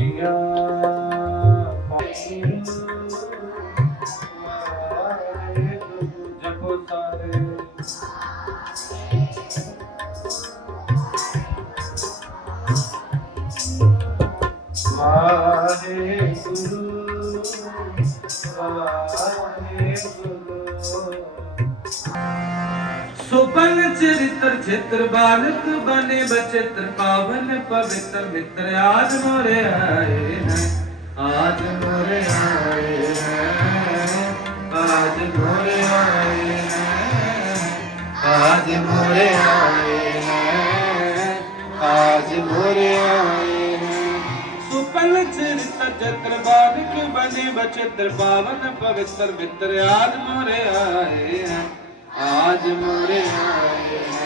Yeah. ਨਛਤਰ ਬਾਲਕ ਬਨੇ ਬਚਤਰ, ਪਾਵਨ ਪਵਿੱਤਰ, ਮਿੱਤਰ ਆਜ ਮੋਰੇ ਆਏ ਹੈ ਆਜ ਮੋਰੇ ਆਏ ਹੈ ਆਜ ਮੋਰੇ ਆਏ ਹੈ ਆਜ ਮੋਰੇ ਆਏ ਹੈ ਆਜ ਮੋਰੇ ਆਏ ਹੈ ਸੁਪਲ ਚਿਰਤ ਚਤਰ ਬਾਲਕ ਬਨੇ ਬਚਤਰ, ਪਾਵਨ ਪਵਿੱਤਰ, ਮਿੱਤਰ ਆਜ ਮੋਰੇ ਆਏ ਆਜ ਮੋਰੇ ਆਏ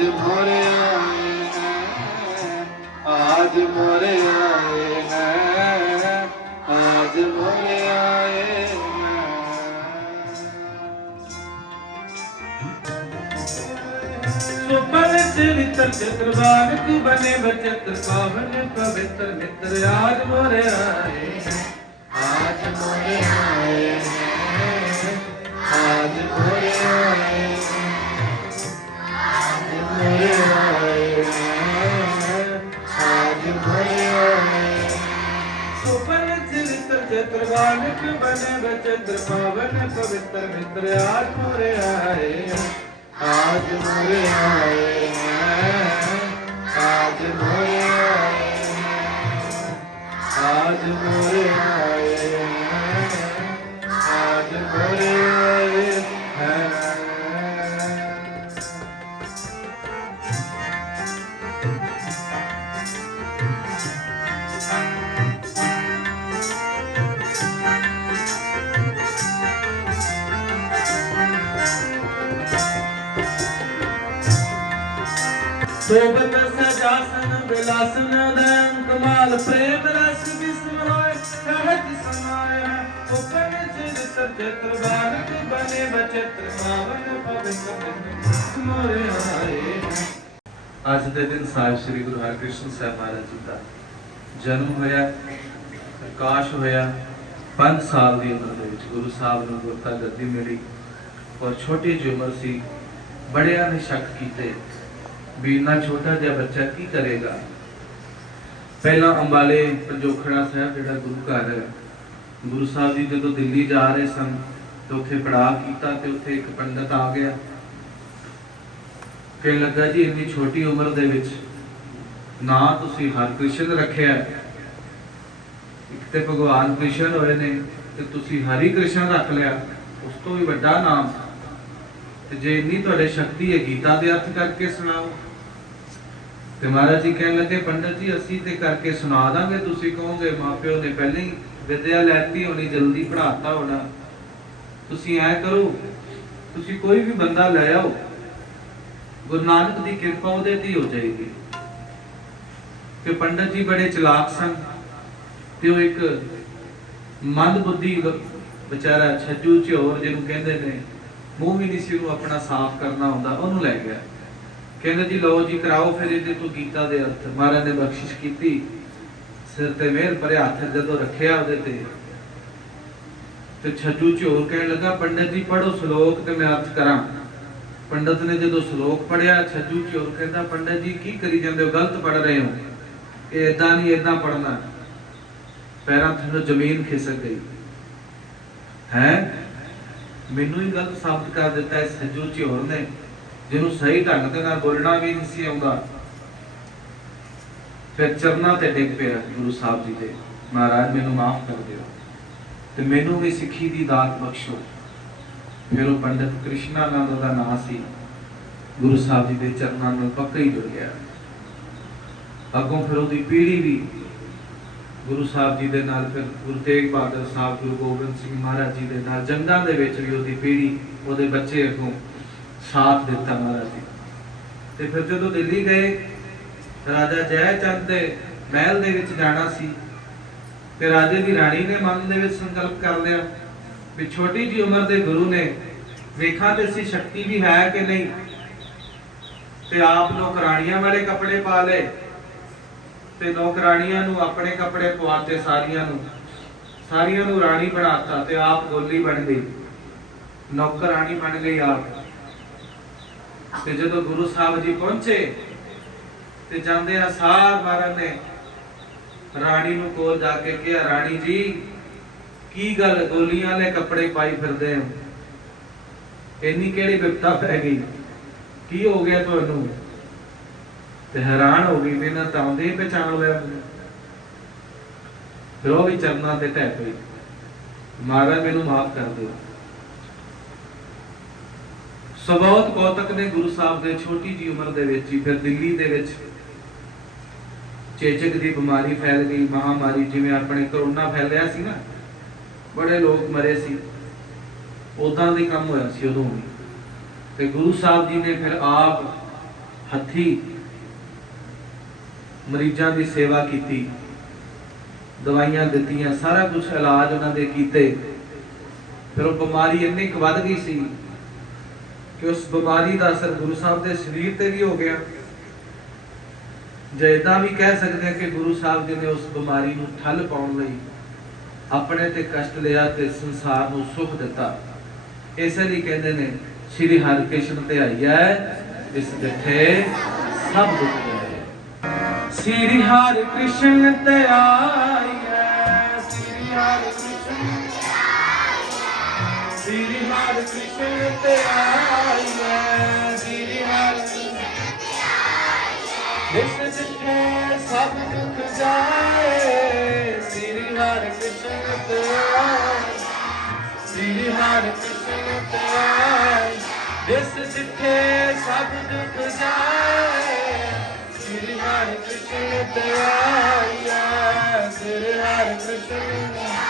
आज मोरे आए हैं आज मोरे आए हैं आज मोरे आए सुपर चरित्र चतुर्भाग की बने बचत पावन पवित्र मित्र आज मोरे आए हैं आज मोरे आए ਮਾਨਕ ਬਨ ਬਚੰਦਰ ਪਾਵਨ ਪਵਿੱਤਰ ਮਿੱਤਰ ਆਜ ਮੁਰੇ ਆਏ ਆਜ ਮੁਰੇ ਆਏ ਸੋਬਤ ਸਜਾਸਨ ਬਿਲਾਸਨ ਦਨ ਕਮਾਲ ਪ੍ਰੇਮ ਰਸ ਵਿਸਮ ਹੋਏ ਸਹਜ ਸਮਾਇਆ ਉਪਨ ਚਿਤ ਚਿਤ੍ਰ ਬਾਲਕ ਬਨੇ ਬਚਿਤ੍ਰ ਪਾਵਨ ਪਵਿੱਤਰ ਮੋਰੇ ਆਏ ਅੱਜ ਦੇ ਦਿਨ ਸਾਹਿਬ ਸ੍ਰੀ ਗੁਰੂ ਹਰਿਕ੍ਰਿਸ਼ਨ ਸਾਹਿਬ ਮਹਾਰਾਜ ਜੀ ਦਾ ਜਨਮ ਹੋਇਆ, ਪ੍ਰਕਾਸ਼ ਹੋਇਆ 5 ਸਾਲ ਦੀ ਉਮਰ ਦੇ ਵਿੱਚ ਗੁਰੂ ਸਾਹਿਬ ਨੂੰ ਗੁਰਤਾ ਗੱਦੀ ਮਿਲੀ ਔਰ ਛੋਟੀ ਜਿਹੀ ਉਮਰ ਸੀ, ਬੜਿਆਂ ਨੇ ਸ਼ੱਕ ਕੀਤੇ ਵੀ ਇੰਨਾ ਛੋਟਾ ਜਿਹਾ ਬੱਚਾ ਕੀ ਕਰੇਗਾ? ਪਹਿਲਾਂ ਅੰਬਾਲੇ ਪੰਜੋਖੜਾ ਸਾਹਿਬ, ਜਿਹੜਾ ਗੁਰੂ ਘਰ ਹੈ, ਗੁਰੂ ਸਾਹਿਬ ਜੀ ਜਦੋਂ ਦਿੱਲੀ ਜਾ ਰਹੇ ਸਨ, ਤੇ ਉੱਥੇ ਪੜਾਅ ਕੀਤਾ ਤੇ ਉੱਥੇ ਇੱਕ ਪੰਡਤ ਆ ਗਿਆ। ਕਿ ਲੱਗਾ, ਜੀ, ਇੰਨੀ ਛੋਟੀ ਉਮਰ ਦੇ ਵਿੱਚ ਨਾ ਤੁਸੀਂ ਹਰਿਕ੍ਰਿਸ਼ਨ ਰੱਖਿਆ। ਇੱਕ ਤੇ ਭਗਵਾਨ ਕ੍ਰਿਸ਼ਨ ਹੋਏ ਨੇ ਤੇ ਤੁਸੀਂ ਹਰੀ ਕ੍ਰਿਸ਼ਨ ਰੱਖ ਲਿਆ। ਉਸ ਤੋਂ ਵੀ ਵੱਡਾ ਨਾਮ। ਤੇ ਜੇ ਇੰਨੀ ਤੁਹਾਡੇ ਸ਼ਕਤੀ ਹੈ, ਗੀਤਾ ਦੇ ਅਰਥ ਕਰਕੇ ਸੁਣਾਓ। ਤੇ ਮਹਾਰਾਜ ਜੀ ਕਹਿਣ ਲੱਗੇ, ਪੰਡਤ ਜੀ, ਅਸੀਂ ਤੇ ਕਰਕੇ ਸੁਣਾ ਦਾਂਗੇ, ਤੁਸੀਂ ਕਹੋਗੇ, ਮਾਪਿਓ ਨੇ ਪਹਿਲਾਂ ਹੀ ਵਿਦਿਆ ਲੈਤੀ ਹੋਣੀ, ਜਲਦੀ ਪੜਾਤਾ ਹੋਣਾ। ਤੁਸੀਂ ਐ ਕਰੋ, ਤੁਸੀਂ ਕੋਈ ਵੀ ਬੰਦਾ ਲੈ ਆਓ, ਗੁਰੂ ਨਾਨਕ ਦੀ ਕਿਰਪਾ ਉਹਦੇ ਤੇ ਹੋ ਜਾਏਗੀ। ਤੇ ਪੰਡਤ ਜੀ ਬੜੇ ਚਲਾਕ ਸਨ ਤੇ ਉਹ ਇੱਕ ਮੰਦ ਬੁੱਧੀ ਵਿਚਾਰਾ ਛੱਜੂ ਝੋਰ ਜਿਹਨੂੰ ਕਹਿੰਦੇ ਨੇ, ਮੂੰਹ ਵੀ ਨਹੀਂ ਸੀ ਉਹਨੂੰ ਆਪਣਾ ਸਾਫ਼ ਕਰਨਾ ਹੁੰਦਾ ਉਹਨੂੰ ਲੈ ਗਿਆ। ਕਹਿੰਦੇ ਜੀ ਲਓ ਜੀ ਕਰਾਓ ਫਿਰ ਇਹਦੇ ਤੋਂ ਗੀਤਾ ਦੇ ਅਰਥ। ਮਹਾਰਾਜ ਨੇ ਬਖਸ਼ਿਸ਼ ਕੀਤੀ। ਸਿਰ ਤੇ ਮਿਹਰ ਭਰੇ ਹੱਥ ਜਦੋਂ ਰੱਖਿਆ ਉਹਦੇ ਤੇ। ਤੇ ਛੱਜੂ ਝੋਰ ਕਹਿਣ ਲੱਗਾ, ਪੰਡਤ ਜੀ ਪੜੋ ਸ਼ਲੋਕ ਤੇ ਮੈਂ ਅਰਥ ਕਰਾਂ। ਪੰਡਤ ਨੇ ਜਦੋਂ ਸ਼ਲੋਕ ਪੜਿਆ ਛੱਜੂ ਝੋਰ ਕਹਿੰਦਾ, ਪੰਡਤ ਜੀ, ਕੀ ਕਰੀ ਜਾਂਦੇ ਹੋ? ਗਲਤ ਪੜ ਰਹੇ ਹੋ। ਇਹ ਇਦਾਂ ਨਹੀਂ ਇਦਾਂ ਪੜਨਾ ਪੈਰਾਂ ਥੱਲੇ ਜ਼ਮੀਨ ਖਿਸਕ ਗਈ। ਹੈ? ਮੈਨੂੰ ਹੀ ਗਲਤ ਸਾਬਤ ਕਰ ਦਿੱਤਾ ਇਸ ਛੱਜੂ ਝੋਰ ਨੇ। ਜਿਹਨੂੰ ਸਹੀ ਢੰਗ ਦੇ ਨਾਲ ਬੋਲਣਾ ਵੀ ਨਹੀਂ ਸੀ ਆਉਂਦਾ। ਫਿਰ ਚਰਨਾਂ ਤੇ ਡਿੱਗ ਪਿਆ ਗੁਰੂ ਸਾਹਿਬ ਜੀ ਦੇ। ਮਹਾਰਾਜ, ਮੈਨੂੰ ਮਾਫ ਕਰ ਦਿਓ ਤੇ ਮੈਨੂੰ ਵੀ ਸਿੱਖੀ ਦੀ ਦਾਤ ਬਖਸ਼ੋ। ਫਿਰ ਉਹ ਪੰਡਤ ਕ੍ਰਿਸ਼ਨਾਨੰਦ ਦਾ ਨਾਮ ਸੀ। ਗੁਰੂ ਸਾਹਿਬ ਜੀ ਦੇ ਚਰਨਾਂ ਨਾਲ ਪੱਕਾ ਹੀ ਜੁੜ ਗਿਆ ਅੱਗੋਂ ਫਿਰ ਉਹਦੀ ਪੀੜ੍ਹੀ ਵੀ ਗੁਰੂ ਸਾਹਿਬ ਜੀ ਦੇ ਨਾਲ ਫਿਰ ਗੁਰੂ ਤੇਗ ਬਹਾਦਰ ਸਾਹਿਬ, ਗੁਰੂ ਗੋਬਿੰਦ ਸਿੰਘ ਮਹਾਰਾਜ ਜੀ ਦੇ ਨਾਲ ਜੰਗਾਂ ਦੇ ਵਿੱਚ ਵੀ ਉਹਦੀ ਪੀੜ੍ਹੀ ਉਹਦੇ ਬੱਚੇ ਅੱਗੋਂ ਸਾਥ ਦਿੱਤਾ ਮਹਾਰਾਜ ਜੀ। ਤੇ ਫਿਰ ਜਦੋਂ ਦਿੱਲੀ ਗਏ, ਰਾਜਾ ਜੈ ਚੰਦ ਦੇ ਮਹਿਲ ਦੇ ਵਿੱਚ ਜਾਣਾ ਸੀ। ਤੇ ਰਾਜੇ ਦੀ ਰਾਣੀ ਨੇ ਮਨ ਦੇ ਵਿੱਚ ਸੰਕਲਪ ਕਰ ਲਿਆ ਵੀ ਛੋਟੀ ਜੀ ਉਮਰ ਦੇ ਗੁਰੂ ਨੇ ਵੇਖਾਂ ਤੇ ਸੀ ਸ਼ਕਤੀ ਵੀ ਹੈ ਕਿ ਨਹੀਂ। ਤੇ ਆਪ ਨੌਕਰਾਣੀਆਂ ਵਾਲੇ ਕੱਪੜੇ ਪਾ ਲਏ ਤੇ ਨੌਕਰਾਣੀਆਂ ਨੂੰ ਆਪਣੇ ਕੱਪੜੇ ਪਵਾਤੇ ਸਾਰੀਆਂ ਨੂੰ। ਸਾਰੀਆਂ ਨੂੰ ਰਾਣੀ ਬਣਾਤਾ ਤੇ ਆਪ ਗੋਲੀ ਬਣ ਗਈ। ਨੌਕਰਾਣੀ ਬਣ ਗਈ ਆਪ। ਤੇ ਜਦੋਂ ਗੁਰੂ ਸਾਹਿਬ ਜੀ ਪਹੁੰਚੇ ਤੇ ਜਾਂਦੇ ਆ ਸਾਰ ਮਹਾਰਾਜ ਨੇ ਰਾਣੀ ਨੂੰ ਕੋਲ ਜਾ ਕੇ ਕਿਹਾ, ਰਾਣੀ ਜੀ, ਕੀ ਗੱਲ ਗੋਲੀਆਂ ਵਾਲੇ ਕੱਪੜੇ ਪਾਈ ਫਿਰਦੇ ਹੋ? ਇੰਨੀ ਕਿਹੜੀ ਵਿਪਤਾ ਪੈ ਗਈ? ਕੀ ਹੋ ਗਿਆ ਤੁਹਾਨੂੰ? ਤੇ ਹੈਰਾਨ ਹੋ ਗਈ ਵੀ ਨਾ ਤਾਂ ਦੇ ਪਛਾਣ ਲਿਆ ਫਿਰ ਉਹ ਵੀ ਚਰਨਾਂ ਤੇ ਟਹਿ ਪਈ ਮਹਾਰਾਜ ਮੈਨੂੰ ਮਾਫ ਕਰ ਦਿਓ। ਸੋ ਬਹੁਤ ਕੌਤਕ ਨੇ ਗੁਰੂ ਸਾਹਿਬ ਦੇ ਛੋਟੀ ਜੀ ਉਮਰ ਦੇ ਵਿੱਚ ਹੀ ਫਿਰ ਦਿੱਲੀ ਦੇ ਵਿੱਚ ਚੇਚਕ ਦੀ ਬਿਮਾਰੀ ਫੈਲ ਗਈ, ਮਹਾਮਾਰੀ ਜਿਵੇਂ ਆਪਣੇ ਕਰੋਨਾ ਫੈਲਿਆ ਸੀ ਨਾ, ਬੜੇ ਲੋਕ ਮਰੇ ਸੀ। ਉਦਾਂ ਦੇ ਕੰਮ ਹੋਇਆ ਸੀ ਉਦੋਂ ਵੀ। ਤੇ ਗੁਰੂ ਸਾਹਿਬ ਜੀ ਨੇ ਫਿਰ ਆਪ ਹੱਥੀ ਮਰੀਜ਼ਾਂ ਦੀ ਸੇਵਾ ਕੀਤੀ, ਦਵਾਈਆਂ ਦਿੱਤੀਆਂ, ਸਾਰਾ ਕੁਝ ਇਲਾਜ ਉਹਨਾਂ ਦੇ ਕੀਤੇ। ਫਿਰ ਉਹ ਬਿਮਾਰੀ ਇੰਨੀ ਕੁ ਵੱਧ ਗਈ ਸੀ ਕਿ ਉਸ ਬਿਮਾਰੀ ਦਾ ਅਸਰ ਗੁਰੂ ਸਾਹਿਬ ਦੇ ਸਰੀਰ ਤੇ ਵੀ ਹੋ ਗਿਆ। ਜੇ ਇਦਾਂ ਵੀ ਕਹਿ ਸਕਦੇ ਹਾਂ ਕਿ ਗੁਰੂ ਸਾਹਿਬ ਜੀ ਨੇ ਉਸ ਬਿਮਾਰੀ ਨੂੰ ਠੱਲ ਪਾਉਣ ਲਈ ਆਪਣੇ ਤੇ ਕਸ਼ਟ ਲਿਆ ਤੇ ਸੰਸਾਰ ਨੂੰ ਸੁਖ ਦਿੱਤਾ। ਇਸੇ ਲਈ ਕਹਿੰਦੇ ਨੇ, ਸ੍ਰੀ ਹਰਿਕ੍ਰਿਸ਼ਨ ਤੇ ਆਈਐ ਇਸ ਜਿੱਥੇ ਸਭ ਦੁੱਖ ਜਾਏ। ਸ੍ਰੀ ਹਰਿਕ੍ਰਿਸ਼ਨ ਤੇ ਆਈਐ ਸ੍ਰੀ ਹਰਿਕ੍ਰਿਸ਼ਨ ਸ੍ਰੀ ਹਰਿਕ੍ਰਿਸ਼ਨ ਤੇ ਆਈਐ ਸ੍ਰੀ ਹਰਿਕ੍ਰਿਸ਼ਨ ਇਸ ਜਿੱਥੇ ਸਭ ਦੁੱਖ ਜਾਏ ਸ੍ਰੀ ਹਰਿਕ੍ਰਿਸ਼ਨ ਤੇ ਆਈਐ ਸ੍ਰੀ ਹਰਿਕ੍ਰਿਸ਼ਨ ਤੇ ਆਈਐ ਇਸ ਜਿੱਥੇ ਸਭ ਦੁੱਖ ਜਾਏ ਸ੍ਰੀ ਹਰਿਕ੍ਰਿਸ਼ਨ ਤੇ ਆਈਐ ਸ੍ਰੀ ਹਰਿਕ੍ਰਿਸ਼ਨ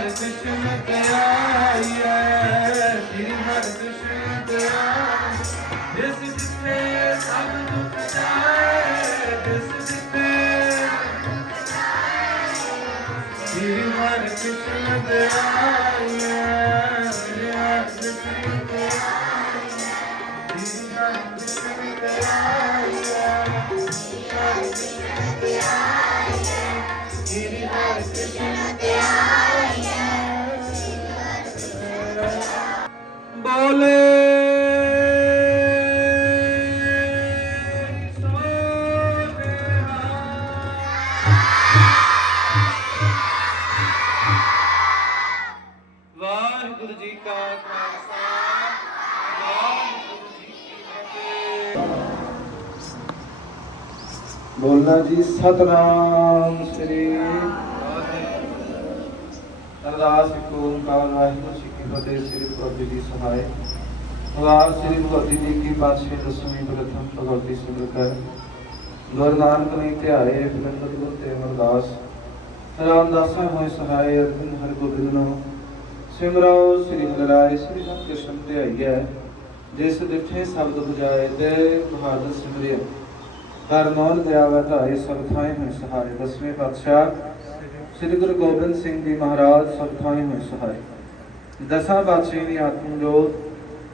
ਹਰ ਦੁਸ਼ਮਤ ਆਈਐ ਤੇਰੀ ਹਰ ਦੁਸ਼ਮਤ ਆਈਐ ਜਿਸ ਦਿੱਤੇ ਸਭ ਦੁੱਖ ਜਾਏ ਜਿਸ ਦਿੱਤੇ ਤੇਰੀ ਹਰ ਦੁਸ਼ਮਤ ਆਈਐ ਤੇਰੀ ਹਰ ਦੁਸ਼ਮਤ ਆਈਐ ਤੇਰੀ ਹਰ ਦੁਸ਼ਮਤ ਆਈਐ ਬੋਲਣਾ ਜੀ, ਸਤਨਾਮ ਸ੍ਰੀ ਅਰਦਾਸ ਇੱਕ ਓੰਕਾਰ ਵਾਹਿਗੁਰੂ ਜੀ ਕੀ ਫਤਿਹ, ਸ੍ਰੀ ਗੁਰੂ ਜੀ ਸਹਾਇ ਅਰਦਾਸ ਸ੍ਰੀ ਭਗਵਤੀ ਜੀ ਕੀ ਪਾਤਸ਼ਾਹੀ ਦਸਵੀਂ ਪ੍ਰਥਮ ਭਗਵਤੀ ਸਿਮਰ ਕਰ। ਗੁਰੂ ਨਾਨਕ ਧਿਆਏ ਬਿਲੰਦਰ ਗੁਰ ਤੇ ਅਰਦਾਸ ਰਾਮਦਾਸਾਂ ਹੋਏ ਸਹਾਇ ਅਰਜਨ ਹਰਿ ਗੋਬਿੰਦ ਨੂੰ। ਸਿਮਰੋ ਸ੍ਰੀ ਹਰਿ ਸ੍ਰੀ ਰਾਮ ਕ੍ਰਿਸ਼ਨ ਧਿਆਈਐ। ਜਿਸ ਡਿਠੇ ਸ਼ਬਦ ਬੁਝਾਏ, ਤੇ ਬਹਾਦਰ ਸਿਮਰਿਆ। ਹਰ ਮੌਲ ਦਿਆਵਾ ਧਾਏ ਸਭ ਥਾਏ ਹੋਏ ਸਹਾਰੇ ਦਸਵੇਂ ਪਾਤਸ਼ਾਹ ਸ੍ਰੀ ਗੁਰੂ ਗੋਬਿੰਦ ਸਿੰਘ ਜੀ ਮਹਾਰਾਜ ਸਭ ਥਾਏ ਹੋਏ ਸਹਾਰੇ ਦਸਾਂ ਪਾਤਸ਼ਾਹੀ ਦੀ ਆਤਮ ਜੋਤ,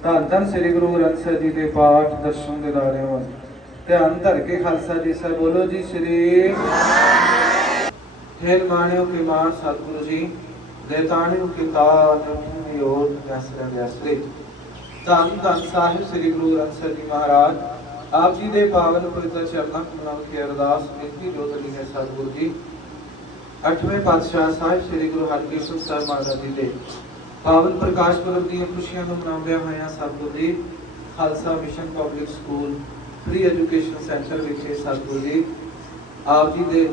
ਧੰਨ ਧੰਨ ਸ੍ਰੀ ਗੁਰੂ ਗ੍ਰੰਥ ਸਾਹਿਬ ਜੀ ਦੇ ਪਾਠ, ਦਰਸ਼ਨ ਦੇ ਦਾਰੇ ਹੋਣ। ਧਿਆਨ ਧਰ ਕੇ ਖਾਲਸਾ ਜੀ ਸਾਹਿਬ ਬੋਲੋ ਜੀ, ਸ੍ਰੀ ਹੇਰ ਮਾਣਿਓ ਕੇ ਮਾਨ ਸਤਿਗੁਰੂ ਜੀ, ਦੇ ਤਾਣਿਓ ਕੀ ਤਾਜ ਯੋਗ ਜਸਰ ਜਸਰੇ ਧੰਨ ਧੰਨ ਸਾਹਿਬ ਸ੍ਰੀ ਗੁਰੂ ਗ੍ਰੰਥ ਸਾਹਿਬ ਜੀ ਮਹਾਰਾਜ ਆਪ ਜੀ ਦੇ ਪਾਵਨ ਪਵਿੱਤਰ ਚਰਨਾਂ ਕਮਲਾਂ ਕੀ ਅਰਦਾਸ, ਬੇਨਤੀ ਜੋ ਤਲੀ ਹੈ ਸਤਿਗੁਰੂ ਜੀ। ਅੱਠਵੇਂ ਪਾਤਸ਼ਾਹ ਸਾਹਿਬ ਸ੍ਰੀ ਗੁਰੂ ਹਰਕ੍ਰਿਸ਼ਨ ਸਾਹਿਬ ਮਹਾਰਾਜ ਜੀ ਦੇ ਪਾਵਨ ਪ੍ਰਕਾਸ਼ ਪੁਰਬ ਦੀਆਂ ਖੁਸ਼ੀਆਂ ਨੂੰ ਮਨਾਉਂਦਿਆਂ ਹੋਇਆਂ Satguru ji, Khalsa mission public school free education centre ਵਿਖੇ ਸਤਿਗੁਰੂ ਜੀ, ਆਪ ਜੀ ਦੇ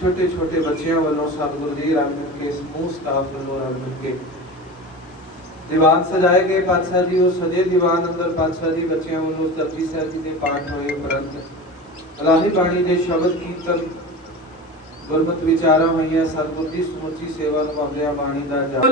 ਛੋਟੇ ਛੋਟੇ ਬੱਚਿਆਂ ਵੱਲੋਂ ਸਤਿਗੁਰੂ ਜੀ ਰੰਗ ਕੇ ਸਮੂਹ ਸਟਾਫ ਵੱਲੋਂ ਰੰਗ ਕੇ ਦੀਵਾਨ ਸਜਾਏ ਗਏ ਪਾਤਸ਼ਾਹ ਜੀ, ਉਹ ਸਜੇ ਦੀਵਾਨ ਅੰਦਰ ਪਾਤਸ਼ਾਹ ਜੀ, ਬੱਚਿਆਂ ਵੱਲੋਂ ਜਪਜੀ ਸਾਹਿਬ ਜੀ ਦੇ ਪਾਠ ਹੋਏ ਉਪਰੰਤ ਅਲਾਹੀ ਬਾਣੀ ਦੇ ਸ਼ਬਦ ਕੀਰਤਨ, ਗੁਰਮਤਿ ਵਿਚਾਰਾਂ ਹੋਈਆਂ ਸਤਿਗੁਰ ਦੀ ਸਮੁੱਚੀ ਸੇਵਾ ਨਿਭਾਉਂਦਿਆਂ ਬਾਣੀ ਦਾ ਜਾਪ।